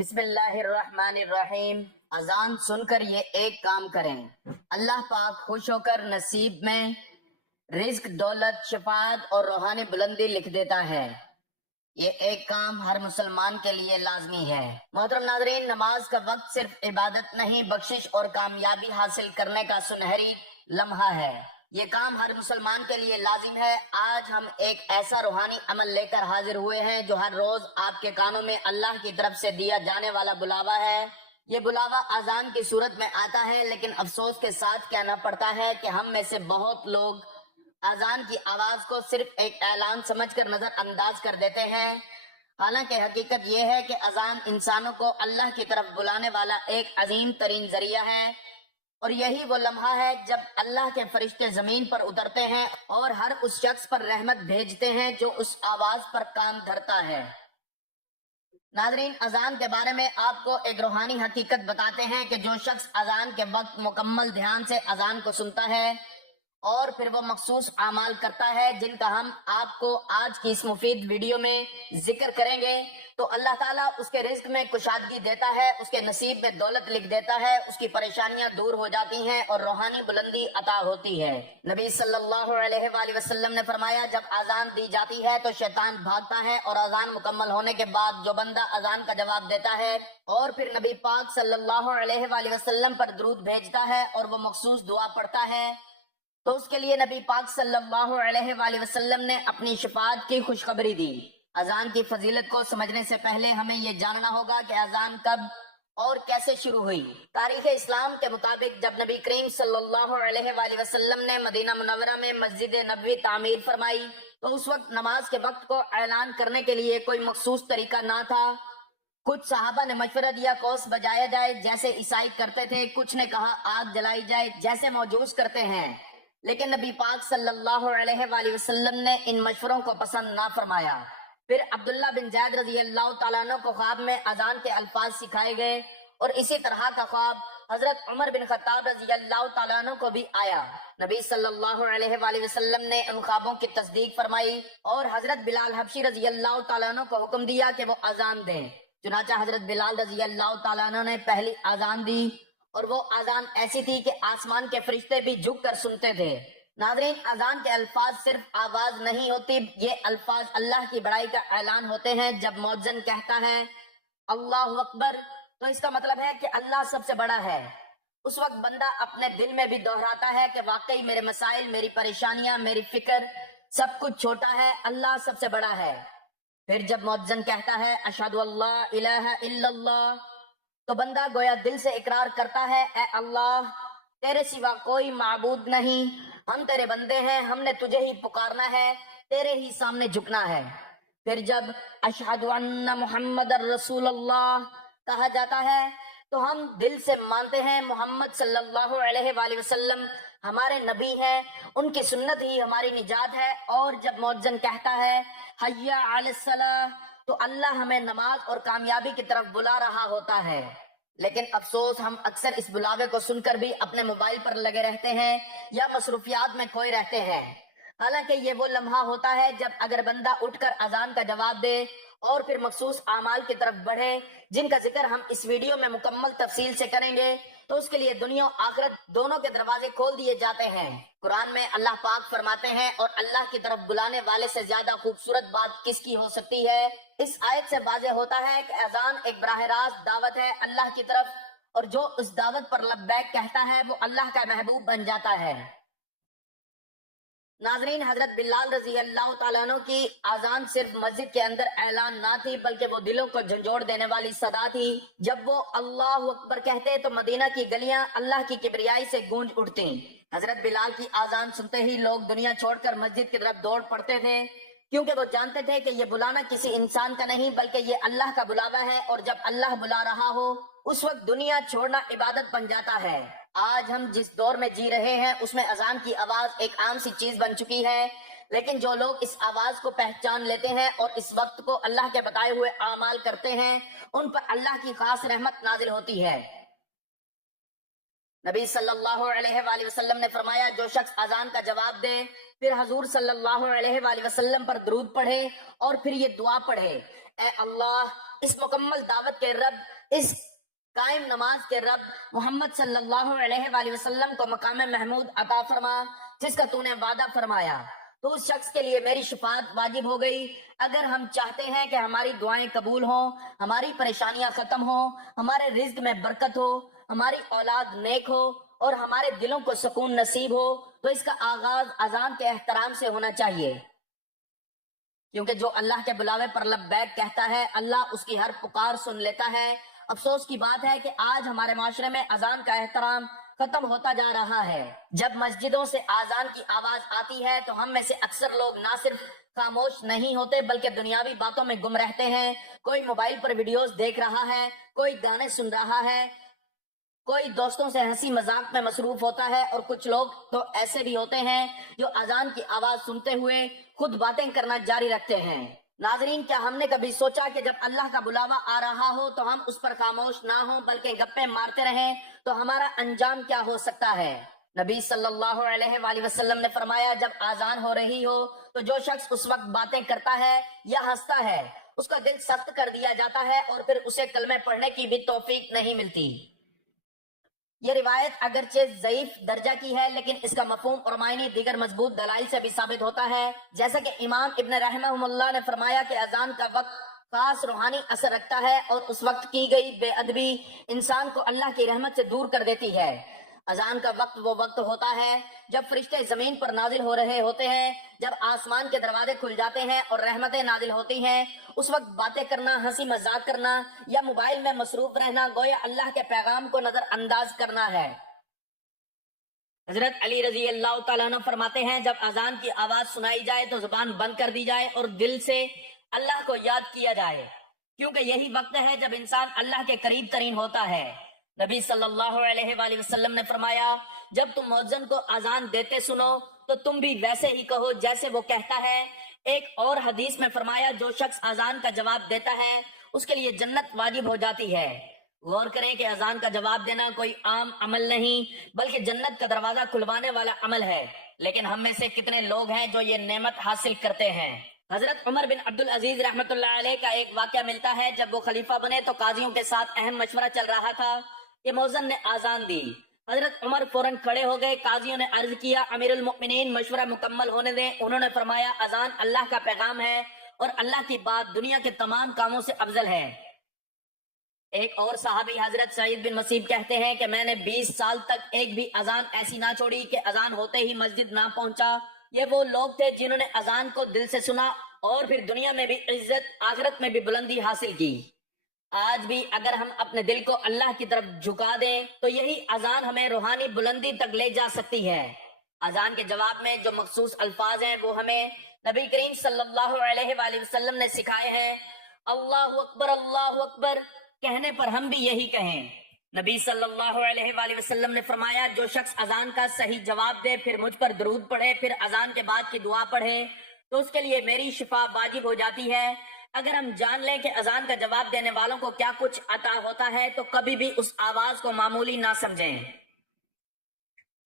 بسم اللہ الرحمن الرحیم۔ اذان سن کر یہ ایک کام کریں، اللہ پاک خوش ہو کر نصیب میں رزق، دولت، شفاعت اور روحانی بلندی لکھ دیتا ہے۔ یہ ایک کام ہر مسلمان کے لیے لازمی ہے۔ محترم ناظرین، نماز کا وقت صرف عبادت نہیں، بخشش اور کامیابی حاصل کرنے کا سنہری لمحہ ہے۔ یہ کام ہر مسلمان کے لیے لازم ہے۔ آج ہم ایک ایسا روحانی عمل لے کر حاضر ہوئے ہیں جو ہر روز آپ کے کانوں میں اللہ کی طرف سے دیا جانے والا بلاوا ہے۔ یہ بلاوا اذان کی صورت میں آتا ہے، لیکن افسوس کے ساتھ کہنا پڑتا ہے کہ ہم میں سے بہت لوگ اذان کی آواز کو صرف ایک اعلان سمجھ کر نظر انداز کر دیتے ہیں، حالانکہ حقیقت یہ ہے کہ اذان انسانوں کو اللہ کی طرف بلانے والا ایک عظیم ترین ذریعہ ہے، اور یہی وہ لمحہ ہے جب اللہ کے فرشتے زمین پر اترتے ہیں اور ہر اس شخص پر رحمت بھیجتے ہیں جو اس آواز پر کان دھرتا ہے۔ ناظرین، اذان کے بارے میں آپ کو ایک روحانی حقیقت بتاتے ہیں کہ جو شخص اذان کے وقت مکمل دھیان سے اذان کو سنتا ہے اور پھر وہ مخصوص اعمال کرتا ہے جن کا ہم آپ کو آج کی اس مفید ویڈیو میں ذکر کریں گے، تو اللہ تعالیٰ اس کے رزق میں کشادگی دیتا ہے، اس کے نصیب میں دولت لکھ دیتا ہے، اس کی پریشانیاں دور ہو جاتی ہیں اور روحانی بلندی عطا ہوتی ہے۔ نبی صلی اللہ علیہ وآلہ وسلم نے فرمایا، جب اذان دی جاتی ہے تو شیطان بھاگتا ہے، اور اذان مکمل ہونے کے بعد جو بندہ اذان کا جواب دیتا ہے اور پھر نبی پاک صلی اللہ علیہ وآلہ وسلم پر درود بھیجتا ہے اور وہ مخصوص دعا پڑھتا ہے، تو اس کے لیے نبی پاک صلی اللہ علیہ وآلہ وسلم نے اپنی شفاعت کی خوشخبری دی۔ اذان کی فضیلت کو سمجھنے سے پہلے ہمیں یہ جاننا ہوگا کہ اذان کب اور کیسے شروع ہوئی۔ تاریخ اسلام کے مطابق جب نبی کریم صلی اللہ علیہ وآلہ وسلم نے مدینہ منورہ میں مسجد نبوی تعمیر فرمائی تو اس وقت نماز کے وقت کو اعلان کرنے کے لیے کوئی مخصوص طریقہ نہ تھا۔ کچھ صحابہ نے مشورہ دیا کوس بجایا جائے جیسے عیسائی کرتے تھے، کچھ نے کہا آگ جلائی جائے جیسے موجوز کرتے ہیں، لیکن نبی پاک صلی اللہ علیہ وآلہ وسلم نے ان مشوروں کو پسند نہ فرمایا۔ پھر عبداللہ بن زید رضی اللہ تعالیٰ عنہ کو خواب میں اذان کے الفاظ سکھائے گئے، اور اسی طرح کا خواب حضرت عمر بن خطاب رضی اللہ تعالیٰ عنہ کو بھی آیا۔ نبی صلی اللہ علیہ وآلہ وسلم نے ان خوابوں کی تصدیق فرمائی اور حضرت بلال حبشی رضی اللہ تعالیٰ عنہ کو حکم دیا کہ وہ اذان دیں۔ چنانچہ حضرت بلال رضی اللہ تعالیٰ عنہ نے پہلی اذان دی، اور وہ اذان ایسی تھی کہ آسمان کے فرشتے بھی جھک کر سنتے تھے۔ ناظرین، اذان کے الفاظ صرف آواز نہیں ہوتی، یہ الفاظ اللہ کی بڑائی کا اعلان ہوتے ہیں۔ جب مؤذن کہتا ہے اللہ اکبر تو اس کا مطلب ہے کہ اللہ سب سے بڑا ہے۔ اس وقت بندہ اپنے دل میں بھی دہراتا ہے کہ واقعی میرے مسائل، میری پریشانیاں، میری فکر، سب کچھ چھوٹا ہے، اللہ سب سے بڑا ہے۔ پھر جب مؤذن کہتا ہے اشہد اللہ الہ الا اللہ تو بندہ گویا دل سے اقرار کرتا ہے، اے اللہ، تیرے سوا کوئی معبود نہیں، ہم تیرے بندے ہیں، ہم نے تجھے ہی پکارنا ہے، تیرے ہی سامنے جھکنا ہے۔ پھر جب اشہد ان محمد رسول اللہ کہا جاتا ہے تو ہم دل سے مانتے ہیں محمد صلی اللہ علیہ وآلہ وسلم ہمارے نبی ہیں، ان کی سنت ہی ہماری نجات ہے۔ اور جب مؤذن کہتا ہے حی علی الصلاۃ تو اللہ ہمیں نماز اور کامیابی کی طرف بلا رہا ہوتا ہے۔ لیکن افسوس، ہم اکثر اس بلاوے کو سن کر بھی اپنے موبائل پر لگے رہتے ہیں یا مصروفیات میں کھوئے رہتے ہیں، حالانکہ یہ وہ لمحہ ہوتا ہے جب اگر بندہ اٹھ کر اذان کا جواب دے اور پھر مخصوص اعمال کی طرف بڑھے جن کا ذکر ہم اس ویڈیو میں مکمل تفصیل سے کریں گے، تو اس کے لیے دنیا و آخرت دونوں کے دروازے کھول دیے جاتے ہیں۔ قرآن میں اللہ پاک فرماتے ہیں، اور اللہ کی طرف بلانے والے سے زیادہ خوبصورت بات کس کی ہو سکتی ہے۔ اس آیت سے واضح ہوتا ہے کہ اذان ایک براہ راست دعوت ہے اللہ کی طرف، اور جو اس دعوت پر لبیک کہتا ہے وہ اللہ کا محبوب بن جاتا ہے۔ ناظرین، حضرت بلال رضی اللہ تعالیٰ عنہ کی اذان صرف مسجد کے اندر اعلان نہ تھی، بلکہ وہ دلوں کو جھنجھوڑ دینے والی صدا تھی۔ جب وہ اللہ اکبر کہتے تو مدینہ کی گلیاں اللہ کی کبریائی سے گونج اٹھتی۔ حضرت بلال کی اذان سنتے ہی لوگ دنیا چھوڑ کر مسجد کی طرف دوڑ پڑتے تھے، کیونکہ وہ جانتے تھے کہ یہ بلانا کسی انسان کا نہیں بلکہ یہ اللہ کا بلاوا ہے، اور جب اللہ بلا رہا ہو اس وقت دنیا چھوڑنا عبادت بن جاتا ہے۔ آج ہم جس دور میں جی رہے ہیں اس میں اذان کی آواز ایک عام سی چیز بن چکی ہے، لیکن جو لوگ اس آواز کو پہچان لیتے ہیں اور اس وقت کو اللہ کے بتائے ہوئے اعمال کرتے ہیں، ان پر اللہ کی خاص رحمت نازل ہوتی ہے۔ نبی صلی اللہ علیہ وآلہ وسلم نے فرمایا، جو شخص اذان کا جواب دے پھر حضور صلی اللہ علیہ وآلہ وسلم پر درود پڑھے اور پھر یہ دعا پڑھے، اے اللہ اس مکمل دعوت کے رب، اس قائم نماز کے رب محمد صلی اللہ علیہ وآلہ وسلم کو مقام محمود عطا فرما جس کا تو نے وعدہ فرمایا۔ تو اس شخص کے لیے میری شفاعت واجب ہو گئی۔ اگر ہم چاہتے ہیں کہ ہماری دعائیں قبول ہوں، ہماری پریشانیاں ختم ہوں، ہمارے رزق میں برکت ہو، ہماری اولاد نیک ہو اور ہمارے دلوں کو سکون نصیب ہو، تو اس کا آغاز اذان کے احترام سے ہونا چاہیے، کیونکہ جو اللہ کے بلاوے پر لبیک کہتا ہے اللہ اس کی ہر پکار سن لیتا ہے۔ افسوس کی بات ہے کہ آج ہمارے معاشرے میں اذان کا احترام ختم ہوتا جا رہا ہے۔ جب مسجدوں سے اذان کی آواز آتی ہے تو ہم میں سے اکثر لوگ نہ صرف خاموش نہیں ہوتے بلکہ دنیاوی باتوں میں گم رہتے ہیں۔ کوئی موبائل پر ویڈیوز دیکھ رہا ہے، کوئی گانے سن رہا ہے، کوئی دوستوں سے ہنسی مذاق میں مصروف ہوتا ہے، اور کچھ لوگ تو ایسے بھی ہوتے ہیں جو اذان کی آواز سنتے ہوئے خود باتیں کرنا جاری رکھتے ہیں۔ ناظرین، کیا ہم نے کبھی سوچا کہ جب اللہ کا بلاوا آ رہا ہو تو ہم اس پر خاموش نہ ہوں بلکہ گپیں مارتے رہیں تو ہمارا انجام کیا ہو سکتا ہے؟ نبی صلی اللہ علیہ وآلہ وسلم نے فرمایا جب اذان ہو رہی ہو تو جو شخص اس وقت باتیں کرتا ہے یا ہنستا ہے اس کا دل سخت کر دیا جاتا ہے اور پھر اسے کلمے پڑھنے کی بھی توفیق نہیں ملتی۔ یہ روایت اگرچہ ضعیف درجہ کی ہے لیکن اس کا مفہوم اور معنی دیگر مضبوط دلائل سے بھی ثابت ہوتا ہے، جیسا کہ امام ابن رحمہ اللہ نے فرمایا کہ اذان کا وقت خاص روحانی اثر رکھتا ہے اور اس وقت کی گئی بے ادبی انسان کو اللہ کی رحمت سے دور کر دیتی ہے۔ اذان کا وقت وہ وقت ہوتا ہے جب فرشتے زمین پر نازل ہو رہے ہوتے ہیں، جب آسمان کے دروازے کھل جاتے ہیں اور رحمتیں نازل ہوتی ہیں۔ اس وقت باتیں کرنا، ہنسی مذاق کرنا یا موبائل میں مصروف رہنا گویا اللہ کے پیغام کو نظر انداز کرنا ہے۔ حضرت علی رضی اللہ تعالیٰ عنہ فرماتے ہیں جب اذان کی آواز سنائی جائے تو زبان بند کر دی جائے اور دل سے اللہ کو یاد کیا جائے، کیونکہ یہی وقت ہے جب انسان اللہ کے قریب ترین ہوتا ہے۔ نبی صلی اللہ علیہ وآلہ وسلم نے فرمایا جب تم مؤذن کو اذان دیتے سنو تو تم بھی ویسے ہی کہو جیسے وہ کہتا ہے۔ ایک اور حدیث میں فرمایا جو شخص اذان کا جواب دیتا ہے اس کے لیے جنت واجب ہو جاتی ہے۔ غور کریں کہ اذان کا جواب دینا کوئی عام عمل نہیں بلکہ جنت کا دروازہ کھلوانے والا عمل ہے، لیکن ہم میں سے کتنے لوگ ہیں جو یہ نعمت حاصل کرتے ہیں؟ حضرت عمر بن عبدالعزیز رحمۃ اللہ علیہ کا ایک واقعہ ملتا ہے جب وہ خلیفہ بنے تو قاضیوں کے ساتھ اہم مشورہ چل رہا تھا کہ مؤذن نے اذان دی۔ حضرت عمر فوراً کھڑے ہو گئے۔ قاضیوں نے عرض کیا امیر المؤمنین مشورہ مکمل ہونے دیں۔ انہوں نے فرمایا اذان اللہ کا پیغام ہے اور اللہ کی بات دنیا کے تمام کاموں سے افضل ہے۔ ایک اور صحابی حضرت سعید بن مسیب کہتے ہیں کہ میں نے 20 سال تک ایک بھی اذان ایسی نہ چھوڑی کہ اذان ہوتے ہی مسجد نہ پہنچا۔ یہ وہ لوگ تھے جنہوں نے اذان کو دل سے سنا اور پھر دنیا میں بھی عزت، آخرت میں بھی بلندی حاصل کی۔ آج بھی اگر ہم اپنے دل کو اللہ کی طرف جھکا دیں تو یہی اذان ہمیں روحانی بلندی تک لے جا سکتی ہے۔ اذان کے جواب میں جو مخصوص الفاظ ہیں وہ ہمیں نبی کریم صلی اللہ علیہ وآلہ وسلم نے سکھائے ہیں۔ اللہ اکبر اللہ اکبر کہنے پر ہم بھی یہی کہیں۔ نبی صلی اللہ علیہ وآلہ وسلم نے فرمایا جو شخص اذان کا صحیح جواب دے پھر مجھ پر درود پڑھے پھر اذان کے بعد کی دعا پڑھے تو اس کے لیے میری شفا واجب ہو جاتی ہے۔ اگر ہم جان لیں کہ اذان کا جواب دینے والوں کو کیا کچھ عطا ہوتا ہے تو کبھی بھی اس آواز کو معمولی نہ سمجھیں۔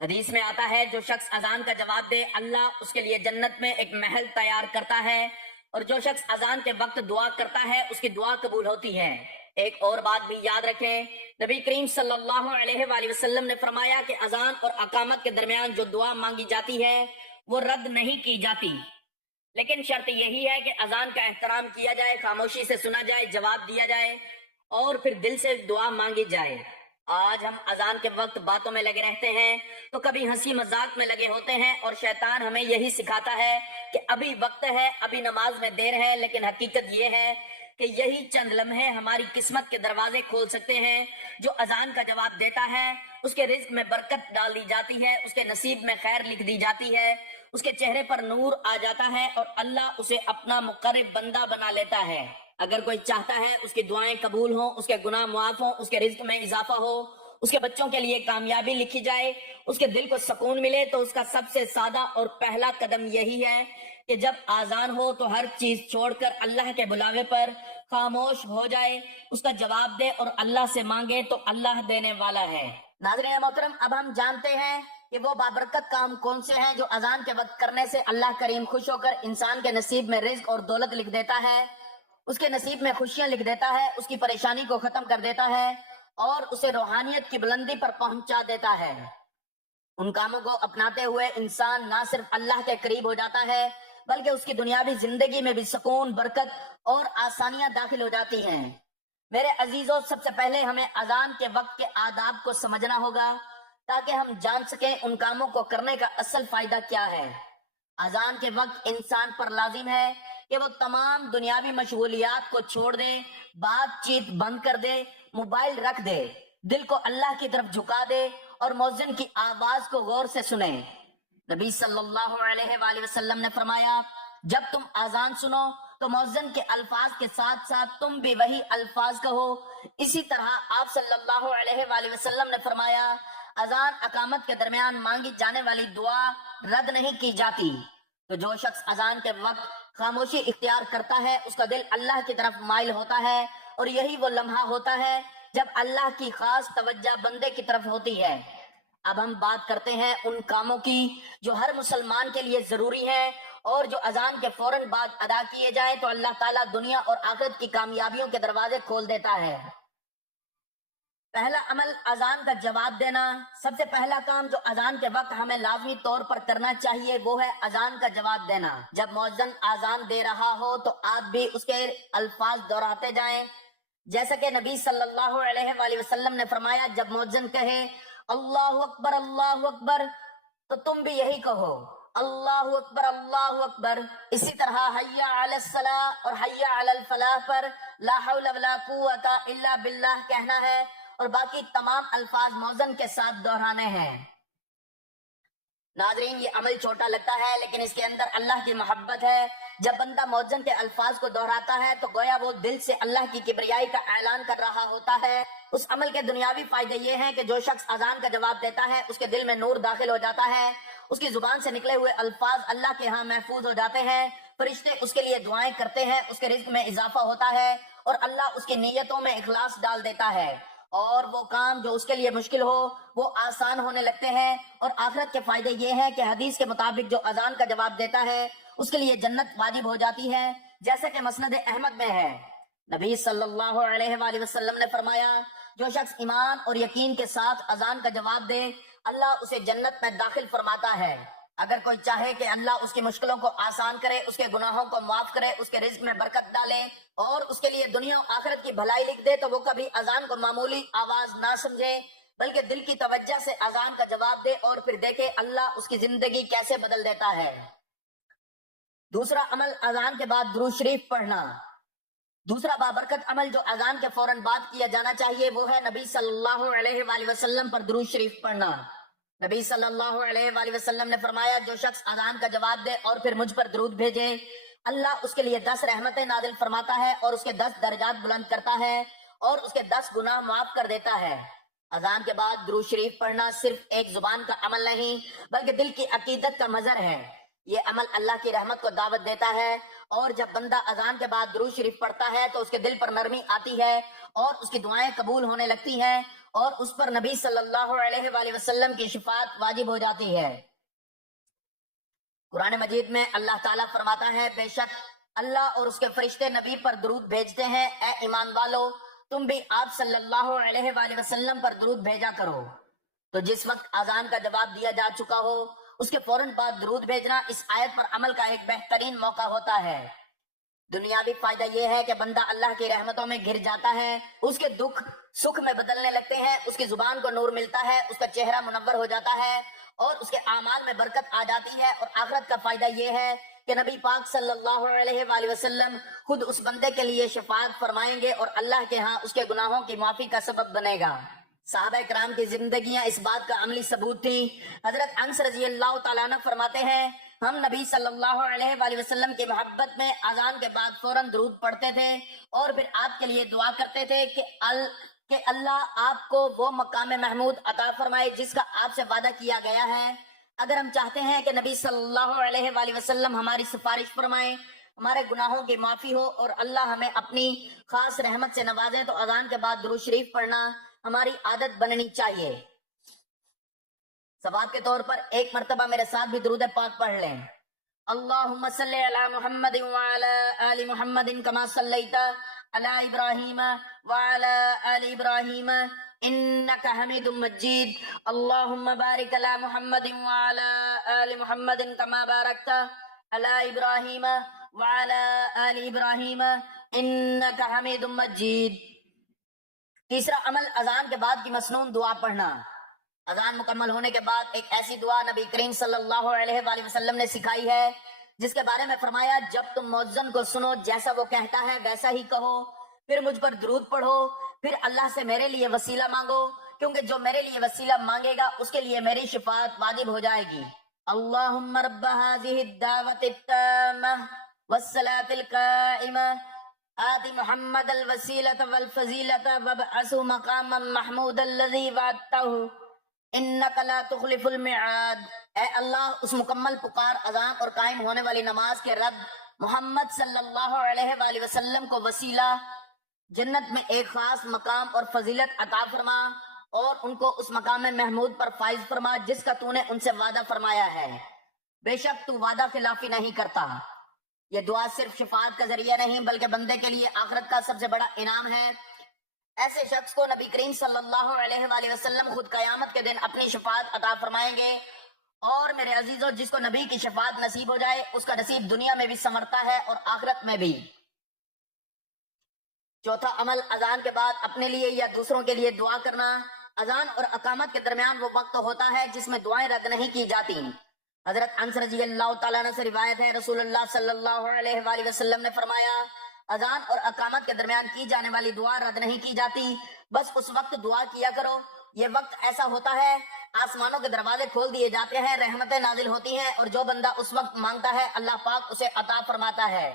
حدیث میں آتا ہے جو شخص اذان کا جواب دے اللہ اس کے لیے جنت میں ایک محل تیار کرتا ہے، اور جو شخص اذان کے وقت دعا کرتا ہے اس کی دعا قبول ہوتی ہے۔ ایک اور بات بھی یاد رکھیں، نبی کریم صلی اللہ علیہ وآلہ وسلم نے فرمایا کہ اذان اور اقامت کے درمیان جو دعا مانگی جاتی ہے وہ رد نہیں کی جاتی، لیکن شرط یہی ہے کہ اذان کا احترام کیا جائے، خاموشی سے سنا جائے، جواب دیا جائے اور پھر دل سے دعا مانگی جائے۔ آج ہم اذان کے وقت باتوں میں لگے رہتے ہیں تو کبھی ہنسی مذاق میں لگے ہوتے ہیں، اور شیطان ہمیں یہی سکھاتا ہے کہ ابھی وقت ہے، ابھی نماز میں دیر ہے، لیکن حقیقت یہ ہے کہ یہی چند لمحے ہماری قسمت کے دروازے کھول سکتے ہیں۔ جو اذان کا جواب دیتا ہے اس کے رزق میں برکت ڈال دی جاتی ہے، اس کے نصیب میں خیر لکھ دی جاتی ہے، اس کے چہرے پر نور آ جاتا ہے اور اللہ اسے اپنا مقرب بندہ بنا لیتا ہے۔ اگر کوئی چاہتا ہے اس کی دعائیں قبول ہوں، اس کے گناہ معاف ہوں، اس کے رزق میں اضافہ ہو، اس کے بچوں کے لیے کامیابی لکھی جائے، اس کے دل کو سکون ملے، تو اس کا سب سے سادہ اور پہلا قدم یہی ہے کہ جب اذان ہو تو ہر چیز چھوڑ کر اللہ کے بلاوے پر خاموش ہو جائے، اس کا جواب دے اور اللہ سے مانگے تو اللہ دینے والا ہے۔ ناظرین محترم، اب ہم جانتے ہیں کہ وہ بابرکت کام کون سے ہیں جو اذان کے وقت کرنے سے اللہ کریم خوش ہو کر انسان کے نصیب میں رزق اور دولت لکھ دیتا ہے۔ اس کے نصیب میں خوشیاں لکھ دیتا ہے، اس کی پریشانی کو ختم کر دیتا ہے اور اسے روحانیت کی بلندی پر پہنچا دیتا ہے۔ ان کاموں کو اپناتے ہوئے انسان نہ صرف اللہ کے قریب ہو جاتا ہے بلکہ اس کی دنیاوی زندگی میں بھی سکون، برکت اور آسانیاں داخل ہو جاتی ہیں۔ میرے عزیزوں، سب سے پہلے ہمیں اذان کے وقت کے آداب کو سمجھنا ہوگا تاکہ ہم جان سکیں ان کاموں کو کرنے کا اصل فائدہ کیا ہے۔ اذان کے وقت انسان پر لازم ہے کہ وہ تمام دنیاوی مشغولیات کو چھوڑ دے، بات چیت بند کر دے، موبائل رکھ دے، دل کو اللہ کی طرف جھکا دے اور مؤذن کی آواز کو غور سے سنے۔ نبی صلی اللہ علیہ وآلہ وسلم نے فرمایا، جب تم اذان سنو تو مؤذن کے الفاظ کے ساتھ ساتھ تم بھی وہی الفاظ کہو۔ اسی طرح آپ صلی اللہ علیہ وآلہ وسلم نے فرمایا، اذان اقامت کے درمیان مانگی جانے والی دعا رد نہیں کی جاتی۔ تو جو شخص اذان کے وقت خاموشی اختیار کرتا ہے اس کا دل اللہ کی طرف مائل ہوتا ہے، اور یہی وہ لمحہ ہوتا ہے جب اللہ کی خاص توجہ بندے کی طرف ہوتی ہے۔ اب ہم بات کرتے ہیں ان کاموں کی جو ہر مسلمان کے لیے ضروری ہیں اور جو اذان کے فوراً بعد ادا کیے جائیں تو اللہ تعالیٰ دنیا اور آخرت کی کامیابیوں کے دروازے کھول دیتا ہے۔ پہلا عمل اذان کا جواب دینا۔ سب سے پہلا کام جو اذان کے وقت ہمیں لازمی طور پر کرنا چاہیے وہ ہے اذان کا جواب دینا۔ جب مؤذن اذان دے رہا ہو تو آپ بھی اس کے الفاظ دہراتے جائیں، جیسا کہ نبی صلی اللہ علیہ وآلہ وسلم نے فرمایا، جب مؤذن کہے اللہ اکبر تو تم بھی یہی کہو، اللہ اکبر اللہ اکبر۔ اسی طرح حیا علی الصلاۃ اور حیا علی الفلاح پر لا حول ولا قوت الا باللہ کہنا ہے اور باقی تمام الفاظ مؤذن کے ساتھ دہرانے ہیں۔ ناظرین، یہ عمل چھوٹا لگتا ہے لیکن اس کے اندر اللہ کی محبت ہے۔ جب بندہ مؤذن کے الفاظ کو دہراتا ہے تو گویا وہ دل سے اللہ کی کبریائی کا اعلان کر رہا ہوتا ہے۔ اس عمل کے دنیاوی فائدے یہ ہیں کہ جو شخص اذان کا جواب دیتا ہے اس کے دل میں نور داخل ہو جاتا ہے، اس کی زبان سے نکلے ہوئے الفاظ اللہ کے ہاں محفوظ ہو جاتے ہیں، فرشتے اس کے لیے دعائیں کرتے ہیں، اس کے رزق میں اضافہ ہوتا ہے اور اللہ اس کی نیتوں میں اخلاص ڈال دیتا ہے، اور وہ کام جو اس کے لیے مشکل ہو وہ آسان ہونے لگتے ہیں۔ اور آخرت کے فائدے یہ ہیں کہ حدیث کے مطابق جو اذان کا جواب دیتا ہے اس کے لیے جنت واجب ہو جاتی ہے، جیسا کہ مسند احمد میں ہے۔ نبی صلی اللہ علیہ وآلہ وسلم نے فرمایا، جو شخص ایمان اور یقین کے ساتھ اذان کا جواب دے اللہ اسے جنت میں داخل فرماتا ہے۔ اگر کوئی چاہے کہ اللہ اس کی مشکلوں کو آسان کرے، اس کے گناہوں کو معاف کرے، اس کے رزق میں برکت ڈالے اور اس کے لیے دنیا و آخرت کی بھلائی لکھ دے تو وہ کبھی اذان کو معمولی آواز نہ سمجھے بلکہ دل کی توجہ سے اذان کا جواب دے اور پھر دیکھے اللہ اس کی زندگی کیسے بدل دیتا ہے۔ دوسرا عمل اذان کے بعد درود شریف پڑھنا۔ دوسرا بابرکت عمل جو اذان کے فوراً بعد کیا جانا چاہیے وہ ہے نبی صلی اللہ علیہ وآلہ وسلم پر درود شریف پڑھنا۔ نبی صلی اللہ علیہ وآلہ وسلم نے فرمایا، جو شخص اذان کا جواب دے اور پھر مجھ پر درود بھیجے اللہ اس کے لیے 10 رحمتیں نازل فرماتا ہے اور اس کے 10 درجات بلند کرتا ہے اور اس کے 10 گناہ معاف کر دیتا ہے۔ اذان کے بعد درود شریف پڑھنا صرف ایک زبان کا عمل نہیں بلکہ دل کی عقیدت کا مظہر ہے۔ یہ عمل اللہ کی رحمت کو دعوت دیتا ہے، اور جب بندہ اذان کے بعد درود شریف پڑھتا ہے تو اس کے دل پر نرمی آتی ہے اور اس کی دعائیں قبول ہونے لگتی ہیں اور اس پر نبی صلی اللہ علیہ وآلہ وسلم کی شفاعت واجب ہو جاتی ہے۔ قرآن مجید میں اللہ تعالیٰ فرماتا ہے، بے شک اللہ اور اس کے فرشتے نبی پر درود بھیجتے ہیں، اے ایمان والو تم بھی آپ صلی اللہ علیہ وآلہ وسلم پر درود بھیجا کرو۔ تو جس وقت اذان کا جواب دیا جا چکا ہو اس کے فوراً بعد درود بھیجنا اس آیت پر عمل کا ایک بہترین موقع ہوتا ہے۔ دنیاوی فائدہ یہ ہے کہ بندہ اللہ کی رحمتوں میں گر جاتا ہے، اس کے دکھ سکھ میں بدلنے لگتے ہیں، اس کی زبان کو نور ملتا ہے، اس کا چہرہ منور ہو جاتا ہے اور اس کے اعمال میں برکت آ جاتی ہے۔ اور آخرت کا فائدہ یہ ہے کہ نبی پاک صلی اللہ علیہ وآلہ وسلم خود اس بندے کے لیے شفاعت فرمائیں گے اور اللہ کے ہاں اس کے گناہوں کی معافی کا سبب بنے گا۔ صحابہ کرام کی زندگیاں اس بات کا عملی ثبوت تھی۔ حضرت انس رضی اللہ تعالیٰ عنہ فرماتے ہیں، ہم نبی صلی اللہ علیہ وآلہ وسلم کی محبت میں اذان کے بعد فوراً درود پڑھتے تھے اور پھر آپ کے لیے دعا کرتے تھے کہ اللہ آپ کو وہ مقام محمود عطا فرمائے جس کا آپ سے وعدہ کیا گیا ہے۔ اگر ہم چاہتے ہیں کہ نبی صلی اللہ علیہ وآلہ وسلم ہماری سفارش فرمائیں، ہمارے گناہوں کی معافی ہو اور اللہ ہمیں اپنی خاص رحمت سے نوازے تو اذان کے بعد درود شریف پڑھنا ہماری عادت بننی چاہیے۔ ثواب کے طور پر ایک مرتبہ میرے ساتھ بھی درود پاک پڑھ لیں۔ اللهم صل على محمد وعلى آل محمد كما صليت على إبراهيم وعلى آل إبراهيم إنك حميد مجيد. اللهم بارك على محمد وعلى آل محمد كما باركت على إبراهيم وعلى آل إبراهيم إنك حميد مجيد. تیسرا عمل اذان کے بعد کی مسنون دعا پڑھنا. اذان مکمل ہونے کے بعد ایک ایسی دعا نبی کریم صلی اللہ علیہ وآلہ وسلم نے سکھائی ہے جس کے بارے میں فرمایا جب تم مؤذن کو سنو جیسا وہ کہتا ہے ویسا ہی کہو، پھر مجھ پر درود پڑھو، پھر اللہ سے میرے لیے وسیلہ مانگو کیونکہ جو میرے لیے وسیلہ مانگے گا اس کے لیے میری شفاعت واجب ہو جائے گی. اللہم رب هذه الدعوة التامة والصلاة القائمة آت محمد الوسیلة والفضیلة وابعثه مقاما محمودا الذی وعدتہ انک لا تخلف الميعاد. اے اللہ اس مکمل پکار اذان اور قائم ہونے والی نماز کے رب محمد صلی اللہ علیہ وآلہ وسلم کو وسیلہ، جنت میں ایک خاص مقام اور فضیلت عطا فرما اور ان کو اس مقام محمود پر فائز فرما جس کا تو نے ان سے وعدہ فرمایا ہے. بے شک تو وعدہ خلافی نہیں کرتا. یہ دعا صرف شفاعت کا ذریعہ نہیں بلکہ بندے کے لیے آخرت کا سب سے بڑا انعام ہے. ایسے شخص کو نبی کریم صلی اللہ علیہ وآلہ وسلم خود قیامت کے دن اپنی شفاعت عطا فرمائیں گے. اور میرے عزیزوں، جس کو نبی کی شفاعت نصیب ہو جائے اس کا نصیب دنیا میں بھی سنورتا ہے اور آخرت میں بھی. چوتھا عمل اذان کے بعد اپنے لیے یا دوسروں کے لیے دعا کرنا. اذان اور اقامت کے درمیان وہ وقت ہوتا ہے جس میں دعائیں رد نہیں کی جاتی. حضرت انس رضی اللہ تعالیٰ عنہ سے روایت ہے رسول اللہ صلی اللہ علیہ وآلہ وسلم نے فرمایا اذان اور اقامت کے درمیان کی جانے والی دعا رد نہیں کی جاتی، بس اس وقت دعا کیا کرو. یہ وقت ایسا ہوتا ہے آسمانوں کے دروازے کھول دیے جاتے ہیں، رحمتیں نازل ہوتی ہیں اور جو بندہ اس وقت مانگتا ہے اللہ پاک اسے عطا فرماتا ہے.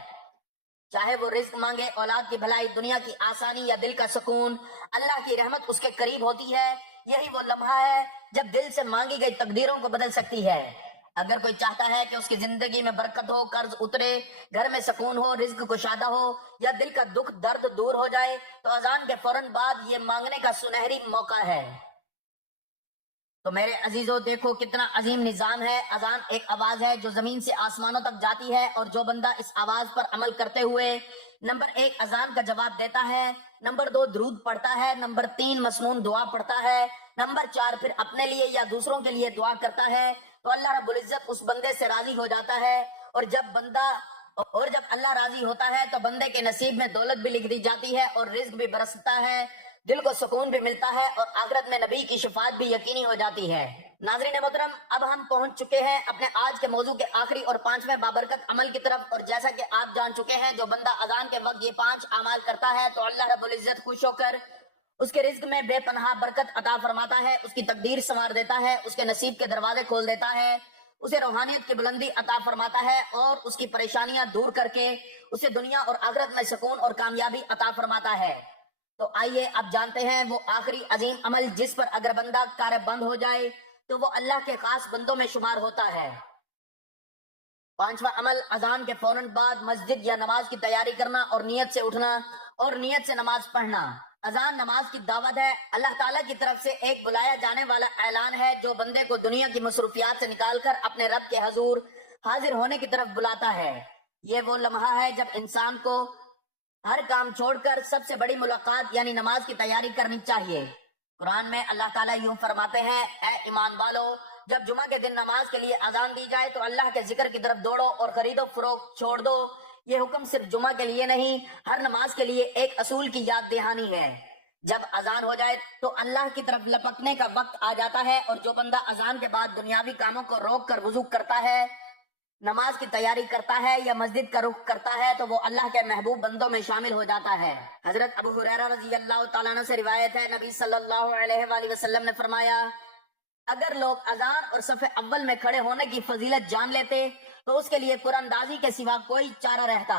چاہے وہ رزق مانگے، اولاد کی بھلائی، دنیا کی آسانی یا دل کا سکون، اللہ کی رحمت اس کے قریب ہوتی ہے. یہی وہ لمحہ ہے جب دل سے مانگی گئی تقدیروں کو بدل سکتی ہے. اگر کوئی چاہتا ہے کہ اس کی زندگی میں برکت ہو، قرض اترے، گھر میں سکون ہو، رزق کشادہ ہو یا دل کا دکھ درد دور ہو جائے تو اذان کے فوراً بعد یہ مانگنے کا سنہری موقع ہے. تو میرے عزیزو دیکھو کتنا عظیم نظام ہے. اذان ایک آواز ہے جو زمین سے آسمانوں تک جاتی ہے اور جو بندہ اس آواز پر عمل کرتے ہوئے نمبر 1 اذان کا جواب دیتا ہے، نمبر 2 درود پڑھتا ہے، نمبر 3 مسنون دعا پڑھتا ہے، نمبر 4 پھر اپنے لیے یا دوسروں کے لیے دعا کرتا ہے تو اللہ رب العزت اس بندے سے راضی ہو جاتا ہے. اور جب اللہ راضی ہوتا ہے تو بندے کے نصیب میں دولت بھی لکھ دی جاتی ہے اور رزق بھی برستا ہے، دل کو سکون بھی ملتا ہے اور آخرت میں نبی کی شفاعت بھی یقینی ہو جاتی ہے. ناظرین محترم، اب ہم پہنچ چکے ہیں اپنے آج کے موضوع کے آخری اور 5ویں بابرکت عمل کی طرف. اور جیسا کہ آپ جان چکے ہیں جو بندہ اذان کے وقت یہ 5 اعمال کرتا ہے تو اللہ رب العزت خوش ہو کر اس کے رزق میں بے پناہ برکت عطا فرماتا ہے، اس کی تقدیر سنوار دیتا ہے، اس کے نصیب کے دروازے کھول دیتا ہے، اسے روحانیت کی بلندی عطا فرماتا ہے اور اس کی پریشانیاں دور کر کے اسے دنیا اور آخرت میں سکون اور کامیابی عطا فرماتا ہے. تو آئیے اب جانتے ہیں وہ آخری عظیم عمل جس پر اگر بندہ کار بند ہو جائے تو وہ اللہ کے خاص بندوں میں شمار ہوتا ہے. 5واں عمل اذان کے فوراً بعد مسجد یا نماز کی تیاری کرنا اور نیت سے اٹھنا اور نیت سے نماز پڑھنا. اذان نماز کی دعوت ہے، اللہ تعالیٰ کی طرف سے ایک بلایا جانے والا اعلان ہے جو بندے کو دنیا کی مصروفیات سے نکال کر اپنے رب کے حضور حاضر ہونے کی طرف بلاتا ہے. یہ وہ لمحہ ہے جب انسان کو ہر کام چھوڑ کر سب سے بڑی ملاقات یعنی نماز کی تیاری کرنی چاہیے. قرآن میں اللہ تعالیٰ یوں فرماتے ہیں اے ایمان والو، جب جمعہ کے دن نماز کے لیے اذان دی جائے تو اللہ کے ذکر کی طرف دوڑو اور خرید و فروخت چھوڑ دو. یہ حکم صرف جمعہ کے لیے نہیں، ہر نماز کے لیے ایک اصول کی یاد دہانی ہے. جب اذان ہو جائے تو اللہ کی طرف لپکنے کا وقت آ جاتا ہے اور جو بندہ اذان کے بعد دنیاوی کاموں کو روک کر وضو کرتا ہے، نماز کی تیاری کرتا ہے یا مسجد کا رخ کرتا ہے تو وہ اللہ کے محبوب بندوں میں شامل ہو جاتا ہے. حضرت ابو ہریرہ رضی اللہ تعالیٰ عنہ سے روایت ہے نبی صلی اللہ علیہ وآلہ وسلم نے فرمایا اگر لوگ اذان اور صف اول میں کھڑے ہونے کی فضیلت جان لیتے تو اس کے لیے قرآن اندازی کے سوا کوئی چارہ رہتا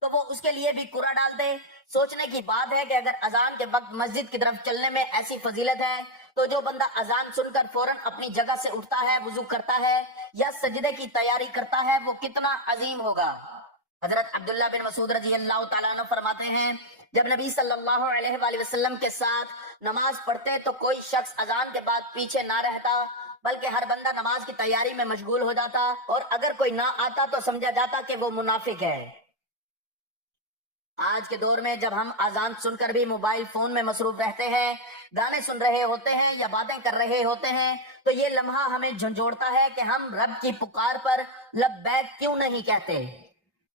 تو وہ اس کے لیے بھی قرآن ڈالتے. سوچنے کی بات ہے کہ اگر اذان کے وقت مسجد کی طرف چلنے میں ایسی فضیلت ہے تو جو بندہ اذان سن کر فوراً اپنی جگہ سے اٹھتا ہے، وضو کرتا ہے یا سجدے کی تیاری کرتا ہے وہ کتنا عظیم ہوگا. حضرت عبداللہ بن مسعود رضی اللہ تعالیٰ عنہ فرماتے ہیں جب نبی صلی اللہ علیہ وآلہ وسلم کے ساتھ نماز پڑھتے تو کوئی شخص اذان کے بعد پیچھے نہ رہتا بلکہ ہر بندہ نماز کی تیاری میں مشغول ہو جاتا، اور اگر کوئی نہ آتا تو سمجھا جاتا کہ وہ منافق ہے۔ آج کے دور میں جب ہم اذان سن کر بھی موبائل فون میں مصروف رہتے ہیں، گانے سن رہے ہوتے ہیں یا باتیں کر رہے ہوتے ہیں، تو یہ لمحہ ہمیں جھنجھوڑتا ہے کہ ہم رب کی پکار پر لبیک کیوں نہیں کہتے۔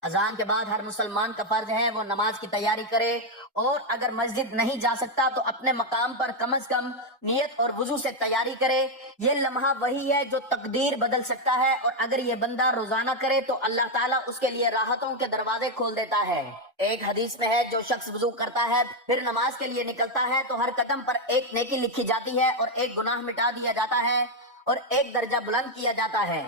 اذان کے بعد ہر مسلمان کا فرض ہے وہ نماز کی تیاری کرے، اور اگر مسجد نہیں جا سکتا تو اپنے مقام پر کم از کم نیت اور وضو سے تیاری کرے۔ یہ لمحہ وہی ہے جو تقدیر بدل سکتا ہے، اور اگر یہ بندہ روزانہ کرے تو اللہ تعالیٰ اس کے لیے راحتوں کے دروازے کھول دیتا ہے۔ ایک حدیث میں ہے، جو شخص وضو کرتا ہے پھر نماز کے لیے نکلتا ہے تو ہر قدم پر ایک نیکی لکھی جاتی ہے، اور ایک گناہ مٹا دیا جاتا ہے، اور ایک درجہ بلند کیا جاتا ہے۔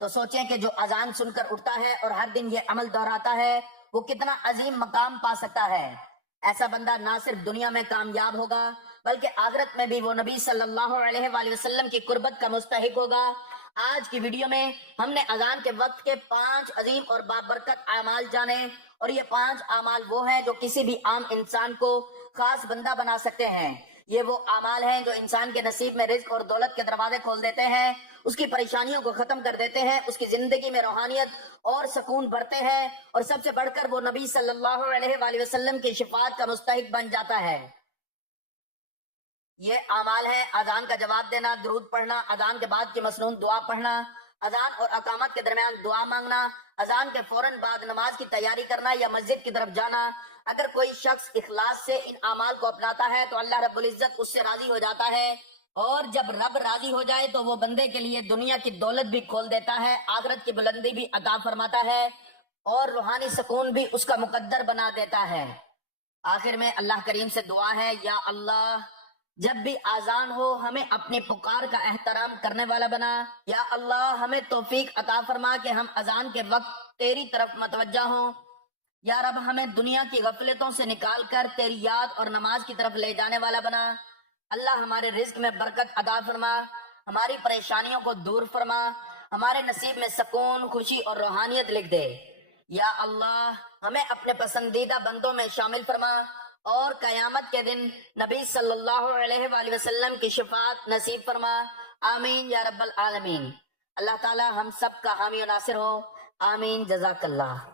تو سوچیں کہ جو اذان سن کر اٹھتا ہے اور ہر دن یہ عمل دہراتا ہے، وہ کتنا عظیم مقام پا سکتا ہے۔ ایسا بندہ نہ صرف دنیا میں کامیاب ہوگا بلکہ آخرت میں بھی وہ نبی صلی اللہ علیہ وآلہ وسلم کی قربت کا مستحق ہوگا۔ آج کی ویڈیو میں ہم نے اذان کے وقت کے 5 عظیم اور بابرکت اعمال جانے، اور یہ 5 اعمال وہ ہیں جو کسی بھی عام انسان کو خاص بندہ بنا سکتے ہیں۔ یہ وہ اعمال ہیں جو انسان کے نصیب میں رزق اور دولت کے دروازے کھول دیتے ہیں، اس کی پریشانیوں کو ختم کر دیتے ہیں، اس کی زندگی میں روحانیت اور سکون بڑھتے ہیں، اور سب سے بڑھ کر وہ نبی صلی اللہ علیہ وآلہ وسلم کی شفاعت کا مستحق بن جاتا ہے۔ یہ اعمال ہیں: اذان کا جواب دینا، درود پڑھنا، اذان کے بعد کی مسنون دعا پڑھنا، اذان اور اقامت کے درمیان دعا مانگنا، اذان کے فوراً بعد نماز کی تیاری کرنا یا مسجد کی طرف جانا۔ اگر کوئی شخص اخلاص سے ان اعمال کو اپناتا ہے تو اللہ رب العزت اس سے راضی ہو جاتا ہے، اور جب رب راضی ہو جائے تو وہ بندے کے لیے دنیا کی دولت بھی کھول دیتا ہے، آخرت کی بلندی بھی عطا فرماتا ہے، اور روحانی سکون بھی اس کا مقدر بنا دیتا ہے۔ آخر میں اللہ کریم سے دعا ہے، یا اللہ جب بھی آذان ہو ہمیں اپنی پکار کا احترام کرنے والا بنا۔ یا اللہ ہمیں توفیق عطا فرما کہ ہم اذان کے وقت تیری طرف متوجہ ہوں۔ یا رب ہمیں دنیا کی غفلتوں سے نکال کر تیری یاد اور نماز کی طرف لے جانے والا بنا۔ اللہ ہمارے رزق میں برکت عطا فرما، ہماری پریشانیوں کو دور فرما، ہمارے نصیب میں سکون، خوشی اور روحانیت لکھ دے۔ یا اللہ ہمیں اپنے پسندیدہ بندوں میں شامل فرما، اور قیامت کے دن نبی صلی اللہ علیہ وآلہ وسلم کی شفاعت نصیب فرما۔ آمین یا رب العالمین۔ اللہ تعالی ہم سب کا حامی و ناصر ہو۔ آمین۔ جزاک اللہ۔